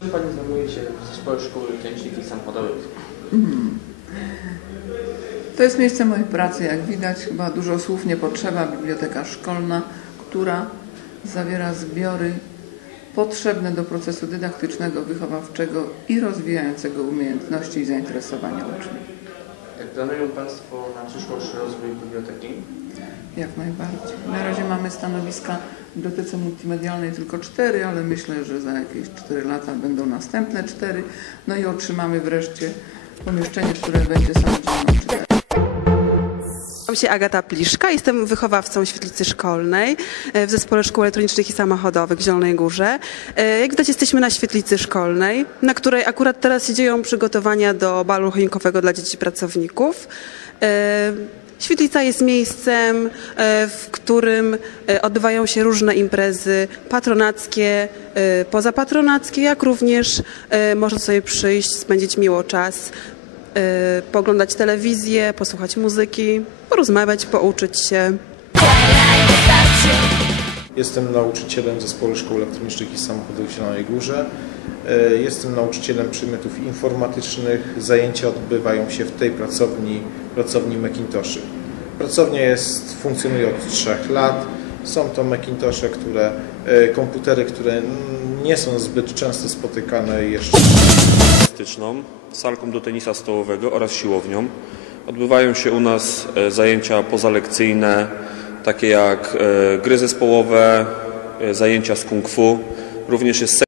Czym Pani zajmuje się w Zespole Szkoły Technicznych i Samochodowych? To jest miejsce mojej pracy, jak widać, chyba dużo słów nie potrzeba. Biblioteka szkolna, która zawiera zbiory potrzebne do procesu dydaktycznego, wychowawczego i rozwijającego umiejętności i zainteresowania uczniów. Planują Państwo na przyszłość rozwój biblioteki? Jak najbardziej. Na razie mamy stanowiska w bibliotece multimedialnej tylko cztery, ale myślę, że za jakieś cztery lata będą następne cztery. No i otrzymamy wreszcie pomieszczenie, które będzie samodzielną czytelnią. Nazywam się Agata Pliszka, jestem wychowawcą świetlicy szkolnej e, w Zespole Szkół Elektronicznych i Samochodowych w Zielonej Górze. E, Jak widać jesteśmy na świetlicy szkolnej, na której akurat teraz się dzieją przygotowania do balu choinkowego dla dzieci pracowników. Świetlica jest miejscem, e, w którym e, odbywają się różne imprezy patronackie, e, pozapatronackie, jak również można sobie przyjść, spędzić miło czas, pooglądać telewizję, posłuchać muzyki, porozmawiać, pouczyć się. Jestem nauczycielem Zespołu Szkół Elektronicznych i Samochodowych w Zielonej Górze. E, Jestem nauczycielem przedmiotów informatycznych. Zajęcia odbywają się w tej pracowni, pracowni Macintoshy. Pracownia jest, funkcjonuje od trzech lat. Są to Macintosze, które, e, komputery, które nie są zbyt często spotykane jeszcze salką do tenisa stołowego oraz siłownią. Odbywają się u nas e, zajęcia pozalekcyjne, takie jak e, gry zespołowe, e, zajęcia z kung fu. Również jest